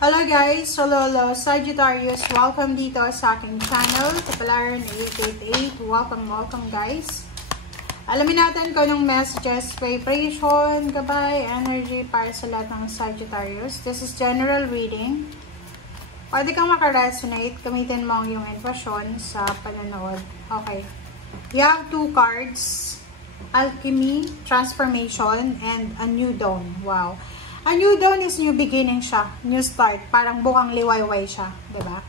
Hello guys! Hello Sagittarius! Welcome dito sa aking channel, Kapalaran 888. Welcome guys! Alamin natin kung anong messages, vibration, gabay, energy para sa lahat ng Sagittarius. This is general reading. Pwede kang makaresonate, gamitin mo ang iyong impression sa pananood. Okay. You have two cards, Alchemy, Transformation, and a New Dawn. Wow! A new dawn is new beginning siya. New start. Parang bukang liwayway siya. Diba?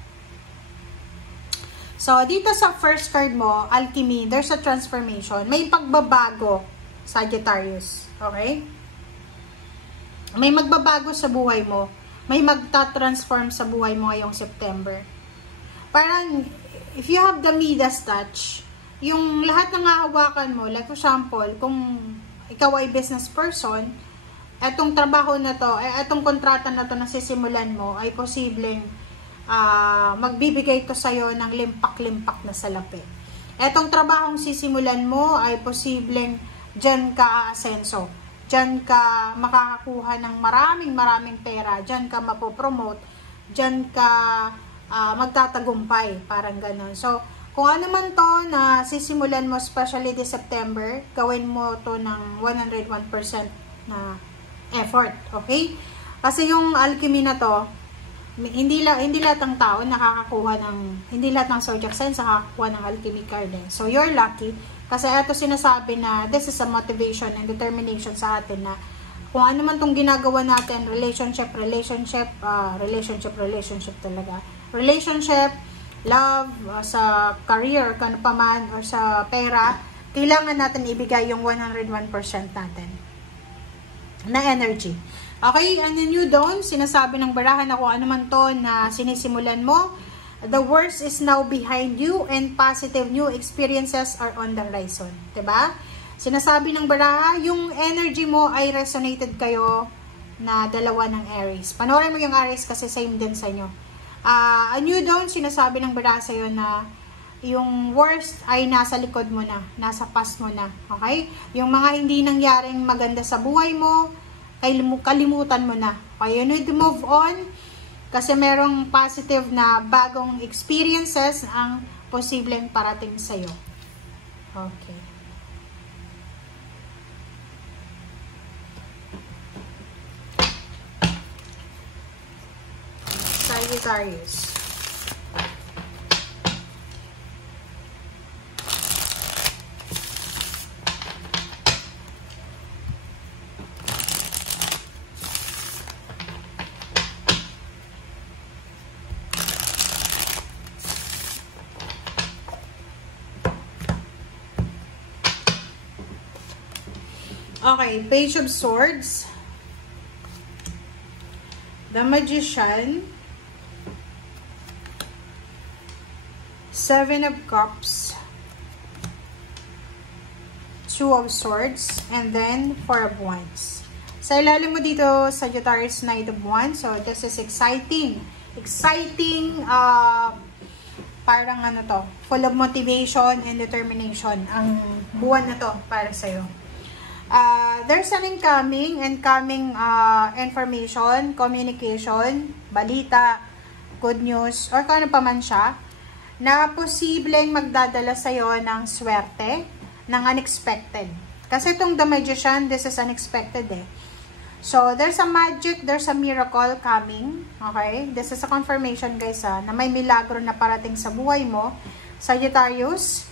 So, dito sa first card mo, Alchemy, there's a transformation. May pagbabago, Sagittarius. Okay? May magbabago sa buhay mo. May magta-transform sa buhay mo ngayong September. Parang, if you have the Midas touch, yung lahat ng hahawakan mo, like for example, kung ikaw ay business person, etong trabaho na to, etong kontrata na to na sisimulan mo, ay posibleng magbibigay to sa'yo ng limpak-limpak na salapi. Etong trabahong sisimulan mo, ay posibleng dyan ka aasenso. Dyan ka makakakuha ng maraming pera. Dyan ka mapopromote. Dyan ka magtatagumpay. Parang ganun. So, kung ano man to na sisimulan mo, especially this September, gawin mo to ng 101% na effort, okay? Kasi yung alchemy na to, hindi lahat ng tao nakakakuha ng, hindi lahat ng zodiac signs nakakakuha ng alchemy card eh. So, you're lucky. Kasi ito sinasabi na this is a motivation and determination sa atin na kung ano man tong ginagawa natin, relationship talaga. Relationship, love, sa career, kung ano pa man, or sa pera, kailangan natin ibigay yung 101% natin na energy. Okay, and the new dawn, sinasabi ng barahan na kung ano man to na sinisimulan mo, the worst is now behind you and positive new experiences are on the horizon. Diba? Sinasabi ng baraha, yung energy mo ay resonated kayo na dalawa ng Aries. Panoorin mo yung Aries kasi same din sa inyo. A new dawn, sinasabi ng baraha sa'yo na yung worst ay nasa likod mo na, nasa past mo na, okay? Yung mga hindi nangyaring maganda sa buhay mo, kalimutan mo na. Okay, you need to move on kasi merong positive na bagong experiences ang posibleng parating sa'yo. Okay. Sagittarius. Okay, Page of Swords, the Magician, Seven of Cups, Two of Swords, and then Four of Wands. Sa ilalim mo dito, Sagittarius, Knight of Wands. So, this is exciting. Exciting, parang ano to, full of motivation and determination ang buwan na to para sa'yo. There's an incoming information, communication, balita, good news, or kung ano pa man siya, na posibleng magdadala sa'yo ng swerte, ng unexpected. Kasi itong The Magician, this is unexpected eh. So, there's a magic, there's a miracle coming, okay? This is a confirmation guys na may milagro na parating sa buhay mo, Sagittarius,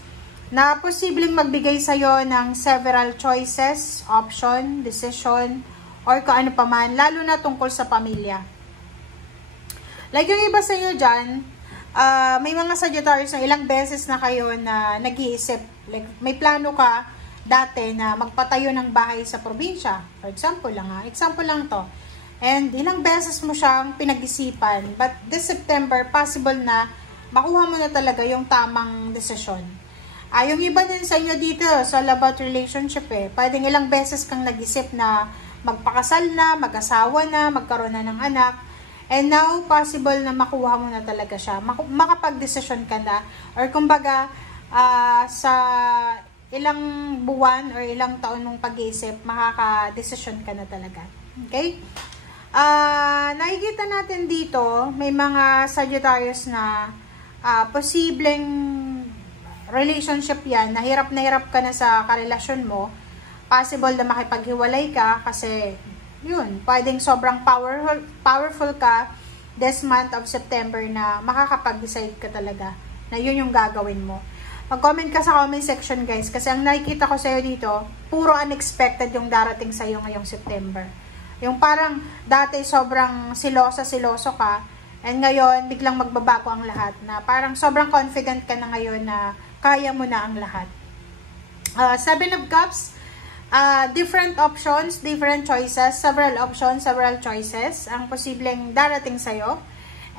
na posibleng magbigay sa'yo ng several choices, option, decision, or kung ano pa man, lalo na tungkol sa pamilya. Like yung iba sa inyo dyan, may mga Sagittarius na ilang beses na kayo na nag-iisip. Like, may plano ka dati na magpatayo ng bahay sa probinsya. For example lang to. And ilang beses mo siyang pinag-isipan. But this September, possible na makuha mo na talaga yung tamang desisyon. Yung iba din sa inyo dito, so all about relationship eh. Pwedeng ilang beses kang nag-isip na magpakasal na, mag-asawa na, magkaroon na ng anak. And now, possible na makuha mo na talaga siya. Makapag-desisyon ka na. Or kumbaga, sa ilang buwan or ilang taon mong pag-iisip, makaka-desisyon ka na talaga. Okay? Nakikita natin dito, may mga Sagittarius na posibleng relationship yan, na hirap ka na sa karelasyon mo. Possible na makipaghiwalay ka kasi yun, pwedeng sobrang powerful ka this month of September na makakapag-decide ka talaga na yun yung gagawin mo. Mag-comment ka sa comment section guys, kasi ang nakikita ko sa'yo dito, puro unexpected yung darating sa'yo ngayong September. Yung parang dati sobrang siloso ka, and ngayon biglang magbabago ang lahat, na parang sobrang confident ka na ngayon na kaya mo na ang lahat. Seven of Cups, different options, different choices, several options, several choices ang posibleng darating sa'yo.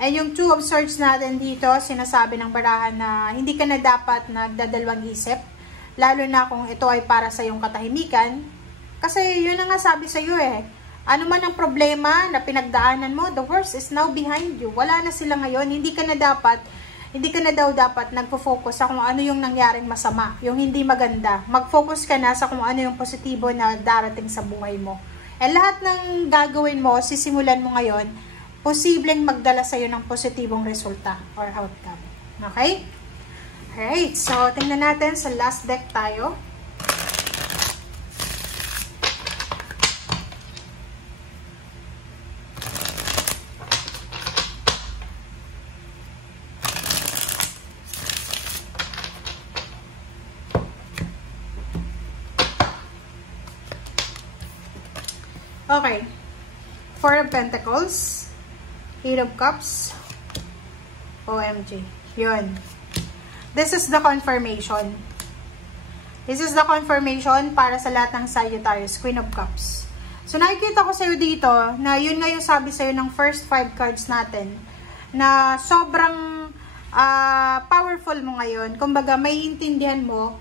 And yung Two of Swords natin dito, sinasabi ng barahan na hindi ka na dapat nagdadalawang isip, lalo na kung ito ay para sa iyong katahimikan. Kasi yun ang nga sabi sa iyo eh. Ano man ang problema na pinagdaanan mo, the worst is now behind you. Wala na sila ngayon, hindi ka na daw dapat nagfo-focus sa kung ano yung nangyaring masama, yung hindi maganda. Mag-focus ka na sa kung ano yung positibo na darating sa buhay mo. And lahat ng gagawin mo, sisimulan mo ngayon, posibleng magdala sa'yo ng positibong resulta or outcome. Okay? Alright, so tingnan natin sa last deck tayo. Okay. Four of Pentacles, Eight of Cups, OMG. Yun. This is the confirmation. This is the confirmation para sa lahat ng Sagittarius, Queen of Cups. So, nakikita ko sa'yo dito na yun nga yung sabi sa'yo ng first 5 cards natin, na sobrang powerful mo ngayon. Kumbaga, may intindihan mo,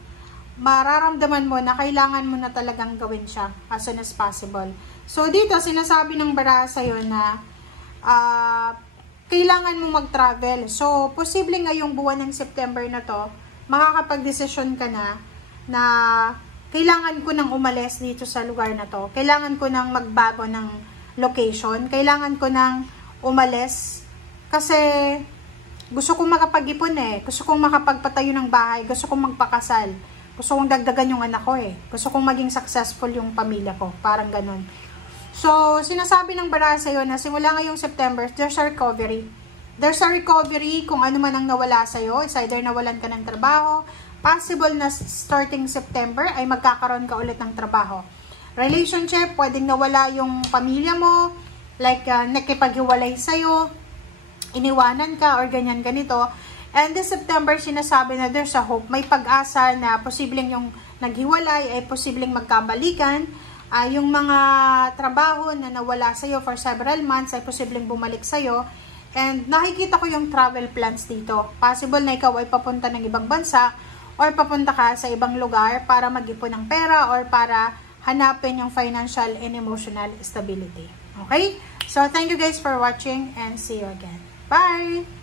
mararamdaman mo na kailangan mo na talagang gawin siya as soon as possible. So, dito, sinasabi ng baraha sa'yo na kailangan mo mag-travel. So, posible ngayong buwan ng September na to, makakapag-desisyon ka na kailangan ko nang umalis dito sa lugar na to. Kailangan ko nang magbago ng location. Kailangan ko nang umalis kasi gusto kong makapag-ipon eh. Gusto kong makapagpatayo ng bahay. Gusto kong magpakasal. Gusto kong dagdagan yung anak ko eh. Gusto kong maging successful yung pamilya ko. Parang ganun. So, sinasabi ng baraha sa'yo na simula ngayong September, there's a recovery. There's a recovery kung ano man ang nawala sa'yo. It's either nawalan ka ng trabaho. Possible na starting September ay magkakaroon ka ulit ng trabaho. Relationship, pwedeng nawala yung pamilya mo. Like, nakipaghiwalay sa'yo. Iniwanan ka or ganyan ganito. And this September, sinasabi na there's a hope. May pag-asa na posibleng yung naghiwalay ay posibleng magkabalikan. Yung mga trabaho na nawala sa'yo for several months ay posibleng bumalik sa'yo. And nakikita ko yung travel plans dito. Possible na ikaw ay papunta ng ibang bansa or papunta ka sa ibang lugar para mag-ipon ng pera or para hanapin yung financial and emotional stability. Okay? So, thank you guys for watching and see you again. Bye!